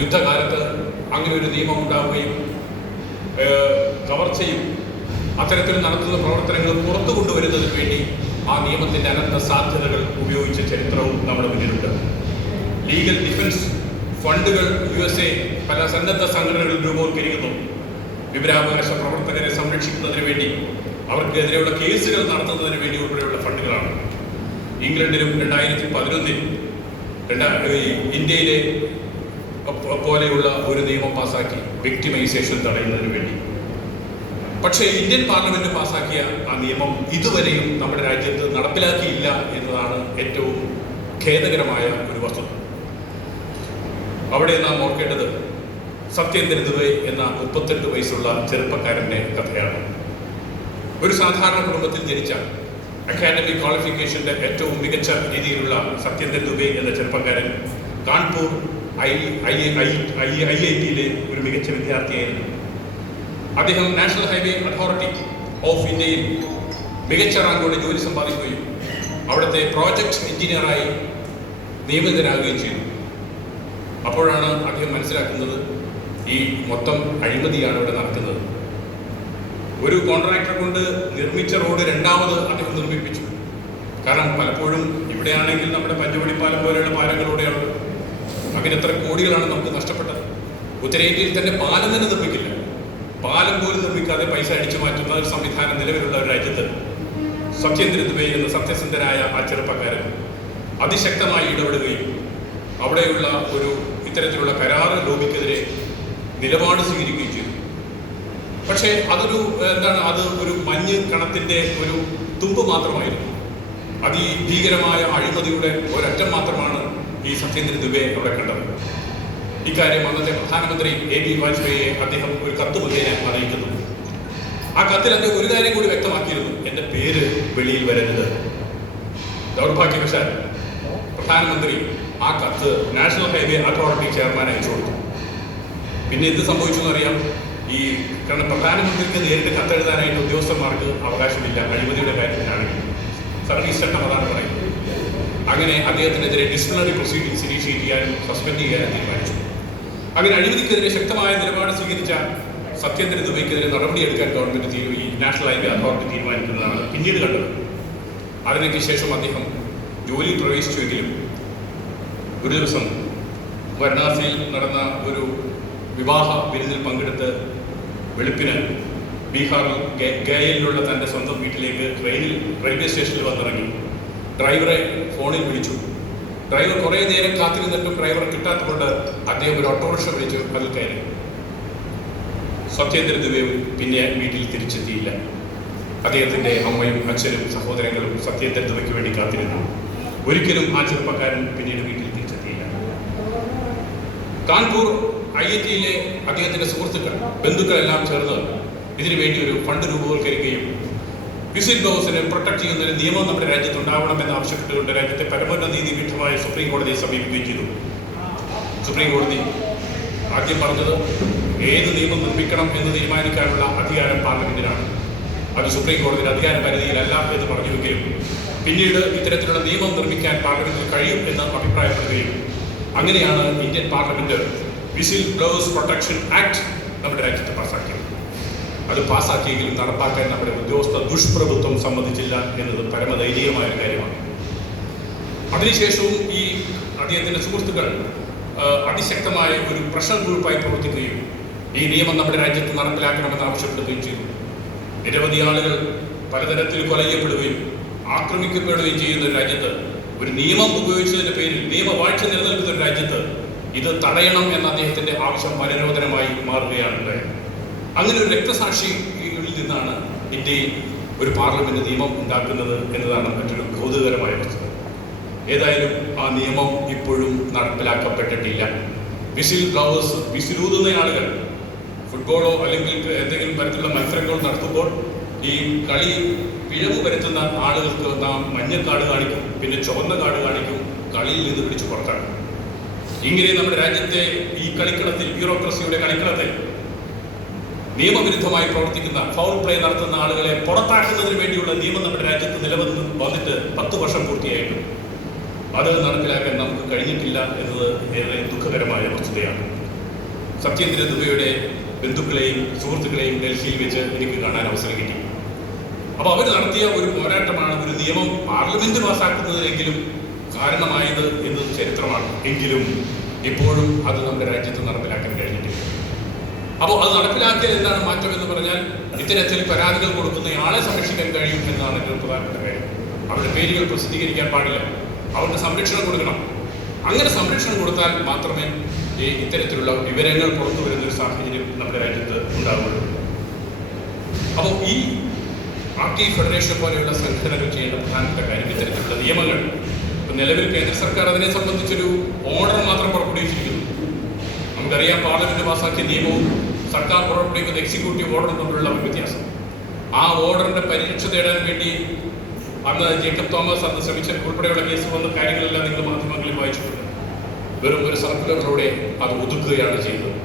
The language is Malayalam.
യുദ്ധകാലത്ത് അങ്ങനെ ഒരു നിയമം ഉണ്ടാവുകയും കവർച്ചയും അത്തരത്തിൽ നടത്തുന്ന പ്രവർത്തനങ്ങൾ പുറത്തു കൊണ്ടുവരുന്നതിന് വേണ്ടി ആ നിയമത്തിൻ്റെ അനന്ത സാധ്യതകൾ ഉപയോഗിച്ച ചരിത്രവും നമ്മുടെ മുന്നിലുണ്ട്. ലീഗൽ ഡിഫൻസ് ഫണ്ടുകൾ USA പല സന്നദ്ധ സംഘടനകൾ രൂപവത്കരിക്കുന്നു. വിവരാവകാശ പ്രവർത്തകരെ സംരക്ഷിക്കുന്നതിന് വേണ്ടി അവർക്കെതിരെയുള്ള കേസുകൾ നടത്തുന്നതിന് വേണ്ടി ഉൾപ്പെടെയുള്ള ഫണ്ടുകളാണ്. ഇംഗ്ലണ്ടിലും 2011 ഇന്ത്യയിലെ പോലെയുള്ള ഒരു നിയമം പാസാക്കി വിക്ടിമൈസേഷൻ തടയുന്നതിന് വേണ്ടി. പക്ഷേ ഇന്ത്യൻ പാർലമെന്റ് പാസാക്കിയ ആ നിയമം ഇതുവരെയും നമ്മുടെ രാജ്യത്ത് നടപ്പിലാക്കിയില്ല എന്നതാണ് ഏറ്റവും ഖേദകരമായ ഒരു വസ്തുത. അവിടെ നാം ഓർക്കേണ്ടത് സത്യേന്ദ്ര ദുബെ എന്ന 38 വയസ്സുള്ള ചെറുപ്പക്കാരൻ്റെ കഥയാണ്. ഒരു സാധാരണ കുടുംബത്തിൽ ജനിച്ച അക്കാഡമിക് ക്വാളിഫിക്കേഷൻ്റെ ഏറ്റവും മികച്ച രീതിയിലുള്ള സത്യേന്ദ്ര ദുബെ എന്ന ചെറുപ്പക്കാരൻ കാൺപൂർ IITയിലെ ഒരു മികച്ച വിദ്യാർത്ഥിയായിരുന്നു. അദ്ദേഹം നാഷണൽ ഹൈവേ അതോറിറ്റി ഓഫ് ഇന്ത്യയിൽ മികച്ച റാങ്കോടെ ജോലി സമ്പാദിക്കുകയും അവിടുത്തെ പ്രോജക്റ്റ് എഞ്ചിനീയറായി നിയമിതനാകുകയും ചെയ്തു. അപ്പോഴാണ് അദ്ദേഹം മനസ്സിലാക്കുന്നത് ഈ മൊത്തം അഴിമതിയാണ് ഇവിടെ നടക്കുന്നത്. ഒരു കോൺട്രാക്ടറെ കൊണ്ട് നിർമ്മിച്ച റോഡ് രണ്ടാമത് അദ്ദേഹം നിർമ്മിപ്പിച്ചു. കാരണം പലപ്പോഴും ഇവിടെയാണെങ്കിൽ നമ്മുടെ പഞ്ചവടിപ്പാലം പോലെയുള്ള പാലങ്ങളോടെയാണ് അങ്ങനെ എത്ര കോടികളാണ് നമുക്ക് നഷ്ടപ്പെട്ടത്. ഉത്തരേന്ത്യയിൽ തന്നെ പാലം തന്നെ നിർമ്മിക്കില്ല, പാലം പോലും നിർമ്മിക്കാതെ പൈസ അടിച്ചു മാറ്റുന്ന ഒരു സംവിധാനം നിലവിലുള്ള ഒരു രാജ്യത്ത് സത്യേന്ദ്ര ദുബെ എന്ന സത്യസന്ധനായ ആ ചെറുപ്പക്കാരൻ അതിശക്തമായി ഇടപെടുകയും അവിടെയുള്ള ഒരു ഇത്തരത്തിലുള്ള കരാറ് ലോബിക്കെതിരെ നിലപാട് സ്വീകരിക്കുകയും ചെയ്തു. പക്ഷേ അത് ഒരു മഞ്ഞ് കണത്തിൻ്റെ ഒരു തുമ്പ് മാത്രമായിരുന്നു. അതിഭീകരമായ അഴിമതിയുടെ ഒരറ്റം മാത്രമാണ് ഈ സത്യേന്ദ്ര ദുബെ അവിടെ കണ്ടത്. ഇക്കാര്യം അന്നത്തെ പ്രധാനമന്ത്രി A.B. വാജ്പേയിയെ അദ്ദേഹം ഒരു കത്ത് മുഖേന അറിയിക്കുന്നു. ആ കത്തിൽ അദ്ദേഹം ഒരു കാര്യം കൂടി വ്യക്തമാക്കിയിരുന്നു: എൻ്റെ പേര് വെളിയിൽ വരരുത്. ദൗർഭാഗ്യവശാൽ പ്രധാനമന്ത്രി ആ കത്ത് നാഷണൽ ഹൈവേ അതോറിറ്റി ചെയർമാൻ അയച്ചു കൊടുത്തു. പിന്നെ എന്ത് സംഭവിച്ചു എന്നറിയാം. കാരണം പ്രധാനമന്ത്രിക്ക് നേരിട്ട് കത്തെഴുതാനായിട്ട് ഉദ്യോഗസ്ഥന്മാർക്ക് അവകാശമില്ല അഴിമതിയുടെ കാര്യത്തിലാണെങ്കിൽ. സർവീസ് ചട്ടം അതാണ് പറയുന്നത്. അങ്ങനെ അദ്ദേഹത്തിനെതിരെ ഡിസിപ്ലിനറി പ്രൊസീഡിങ്സ് ഇനീഷ്യേറ്റ് ചെയ്യാനും സസ്പെൻഡ് ചെയ്യാനും തീരുമാനിച്ചു. അങ്ങനെ അഴിമതിക്കെതിരെ ശക്തമായ നിലപാട് സ്വീകരിച്ച സത്യേന്ദ്ര ദുബെക്കെതിരെ നടപടിയെടുക്കാൻ ഗവൺമെന്റ് ഈ നാഷണൽ ഹൈവേ അതോറിറ്റി തീരുമാനിക്കുന്നതാണ് പിന്നീട് കണ്ടത്. അതിനൊക്കെ ശേഷം അദ്ദേഹം ജോലിയിൽ പ്രവേശിച്ചുവെങ്കിലും ഒരു ദിവസം വാരണാസിയിൽ നടന്ന ഒരു വിവാഹ വിരുന്നിൽ പങ്കെടുത്ത് വെളുപ്പിന് ബീഹാറിൽ ഗയയിലുള്ള തൻ്റെ സ്വന്തം വീട്ടിലേക്ക് റെയിൽവേ സ്റ്റേഷനിൽ വന്നിറങ്ങി. ഡ്രൈവറെ ഫോണിൽ വിളിച്ചു. ഡ്രൈവർ കുറേ നേരം കാത്തിരുന്നിട്ടും ഡ്രൈവർ കിട്ടാത്തതുകൊണ്ട് അദ്ദേഹം ഒരു ഓട്ടോറിക്ഷ വിളിച്ചു അതിൽ കയറി. സത്യേന്ദ്ര ദുബെ പിന്നെ വീട്ടിൽ തിരിച്ചെത്തിയില്ല. അദ്ദേഹത്തിൻ്റെ അമ്മയും അച്ഛനും സഹോദരങ്ങളും സത്യേന്ദ്ര ദുബെക്ക് വേണ്ടി കാത്തിരുന്നു. ഒരിക്കലും ആ ചെറുപ്പക്കാരൻ പിന്നീട് വീട്ടിൽ തിരിച്ചെത്തിയില്ല. കാൺപൂർ IITയിലെ അദ്ദേഹത്തിൻ്റെ സുഹൃത്തുക്കൾ ബന്ധുക്കളെല്ലാം ചേർന്ന് ഇതിനുവേണ്ടി ഒരു ഫണ്ട് രൂപവത്കരിക്കുകയും വിസിൽ ബ്ലോവേഴ്സിനെ പ്രൊട്ടക്ട് ചെയ്യുന്നതിന് നിയമം നമ്മുടെ രാജ്യത്ത് ഉണ്ടാവണമെന്ന് ആവശ്യപ്പെട്ടുകൊണ്ട് രാജ്യത്തെ പരമോന്നത നീതിപീഠമായ സുപ്രീം കോടതിയെ സമീപിക്കുകയും ചെയ്തു. സുപ്രീം കോടതി ആദ്യം പറഞ്ഞത് ഏത് നിയമം നിർമ്മിക്കണം എന്ന് തീരുമാനിക്കാനുള്ള അധികാരം പാർലമെന്റിനാണ്. അത് സുപ്രീം കോടതിയുടെ അധികാര പരിധിയിലല്ല എന്ന് പറഞ്ഞുവെങ്കിലും പിന്നീട് ഇത്തരത്തിലുള്ള നിയമം നിർമ്മിക്കാൻ പാർലമെന്റിന് കഴിയും എന്ന് അഭിപ്രായപ്പെടുകയും അങ്ങനെയാണ് Indian parliament whistle blowers protection act നമ്മുടെ രാജ്യത്ത് പാസ്സാക്കിയത്. അത് പാസ്സാക്കിയെങ്കിലും നടപ്പാക്കാൻ നമ്മുടെ ഉദ്യോഗസ്ഥ ദുഷ്പ്രഭുത്വം സമ്മതിച്ചില്ല എന്നത് പരമദയനീയമായ ഒരു കാര്യമാണ്. അതിനുശേഷവും ഈ അദ്ദേഹത്തിൻ്റെ സുഹൃത്തുക്കൾ അതിശക്തമായ ഒരു പ്രഷർ ഗ്രൂപ്പായി പ്രവർത്തിക്കുകയും ഈ നിയമം നമ്മുടെ രാജ്യത്ത് നടപ്പിലാക്കണമെന്ന് ആവശ്യപ്പെടുകയും ചെയ്തു. നിരവധി ആളുകൾ പലതരത്തിൽ കൊലയ്യപ്പെടുകയും ആക്രമിക്കപ്പെടുകയും ചെയ്യുന്ന ഒരു രാജ്യത്ത്, ഒരു നിയമം ഉപയോഗിച്ചതിൻ്റെ പേരിൽ നിയമവാഴ്ച നിലനിൽക്കുന്ന ഒരു രാജ്യത്ത് ഇത് തടയണം എന്ന അദ്ദേഹത്തിൻ്റെ ആവശ്യം മനരോധനമായി മാറുകയാണ്. അങ്ങനെ ഒരു രക്തസാക്ഷിയിൽ നിന്നാണ് ഇന്ത്യയിൽ ഒരു പാർലമെന്റ് നിയമം ഉണ്ടാക്കുന്നത് എന്നതാണ് മറ്റൊരു കൗതുകകരമായ വസ്തുത. ഏതായാലും ആ നിയമം ഇപ്പോഴും നടപ്പിലാക്കപ്പെട്ടിട്ടില്ല. വിസിൽ ബ്ലോവേഴ്സ്, വിസിലൂതുന്ന ആളുകൾ ഫുട്ബോളോ അല്ലെങ്കിൽ എന്തെങ്കിലും തരത്തിലുള്ള മത്സരങ്ങൾ നടത്തുമ്പോൾ ഈ കളി പിഴവ് വരുത്തുന്ന ആളുകൾക്ക് നാം മഞ്ഞ കാർഡ് കാണിക്കും, പിന്നെ ചുവന്ന കാർഡ് കാണിക്കും, കളിയിൽ നിന്ന് പിടിച്ചു പുറത്താക്കും. ഇങ്ങനെ നമ്മുടെ രാജ്യത്തെ ഈ കളിക്കളത്തിൽ, ബ്യൂറോക്രസിയുടെ കളിക്കളത്തിൽ നിയമവിരുദ്ധമായി പ്രവർത്തിക്കുന്ന, ഫൗൾ പ്ലേ നടത്തുന്ന ആളുകളെ പുറത്താക്കുന്നതിന് വേണ്ടിയുള്ള നിയമം നമ്മുടെ രാജ്യത്ത് നിലവിൽ വന്നിട്ട് 10 വർഷം പൂർത്തിയായിട്ടും അത് നടപ്പിലാക്കാൻ നമുക്ക് കഴിഞ്ഞിട്ടില്ല എന്നത് ഏറെ ദുഃഖകരമായ വസ്തുതയാണ്. സത്യേന്ദ്ര ദുബെയുടെ ബന്ധുക്കളെയും സുഹൃത്തുക്കളെയും ഡൽഹിയിൽ വെച്ച് എനിക്ക് കാണാൻ അവസരം കിട്ടി. അപ്പോൾ അവർ നടത്തിയ ഒരു പോരാട്ടമാണ് ഒരു നിയമം പാർലമെന്റ് പാസ്സാക്കുന്നതിനെങ്കിലും കാരണമായത് എന്നത് ചരിത്രമാണ്. എങ്കിലും ഇപ്പോഴും അത് നമ്മുടെ രാജ്യത്ത് നടപ്പിലാക്കാൻ കഴിഞ്ഞിട്ടില്ല. അപ്പോൾ അത് നടപ്പിലാക്കിയാൽ എന്താണ് മാറ്റം എന്ന് പറഞ്ഞാൽ ഇത്തരത്തിൽ പരാതികൾ കൊടുക്കുന്ന ആളെ സംരക്ഷിക്കാൻ കഴിയും എന്നതാണ് ഏറ്റവും പ്രധാനപ്പെട്ട കാര്യം. അവരുടെ പേരുകൾ പ്രസിദ്ധീകരിക്കാൻ പാടില്ല, അവർക്ക് സംരക്ഷണം കൊടുക്കണം. അങ്ങനെ സംരക്ഷണം കൊടുത്താൽ മാത്രമേ ഇത്തരത്തിലുള്ള വിവരങ്ങൾ പുറത്തു വരുന്നൊരു സാഹചര്യം നമ്മുടെ രാജ്യത്ത് ഉണ്ടാവുകയുള്ളൂ. അപ്പോൾ ഈ പാർട്ടി ഫെഡറേഷൻ പോലെയുള്ള സംഘടനകൾ ചെയ്യേണ്ട പ്രധാനപ്പെട്ട കാര്യം ഇത്തരത്തിലുള്ള നിയമങ്ങൾ. ഇപ്പം നിലവിൽ കേന്ദ്ര സർക്കാർ അതിനെ സംബന്ധിച്ചൊരു ഓർഡർ മാത്രം പുറപ്പെടുവിച്ചിരിക്കുന്നു. നമുക്കറിയാം, പാർലമെന്റ് പാസ്സാക്കിയ നിയമവും സർക്കാർ പുറപ്പെടുവിക്കുന്ന എക്സിക്യൂട്ടീവ് ഓർഡറും തമ്മിലുള്ള വ്യത്യാസം. ആ ഓർഡറിന്റെ പരിരക്ഷ തേടാൻ വേണ്ടി അന്ന് ജേക്കബ് തോമസ് അന്ന് ശ്രമിച്ച ഉൾപ്പെടെയുള്ള കേസ് വന്ന കാര്യങ്ങളെല്ലാം നിങ്ങൾ മാധ്യമങ്ങളിൽ വായിച്ചിട്ടുണ്ട്. വെറും ഒരു സർക്കുലറിലൂടെ അത് ഒതുക്കുകയാണ് ചെയ്തത്.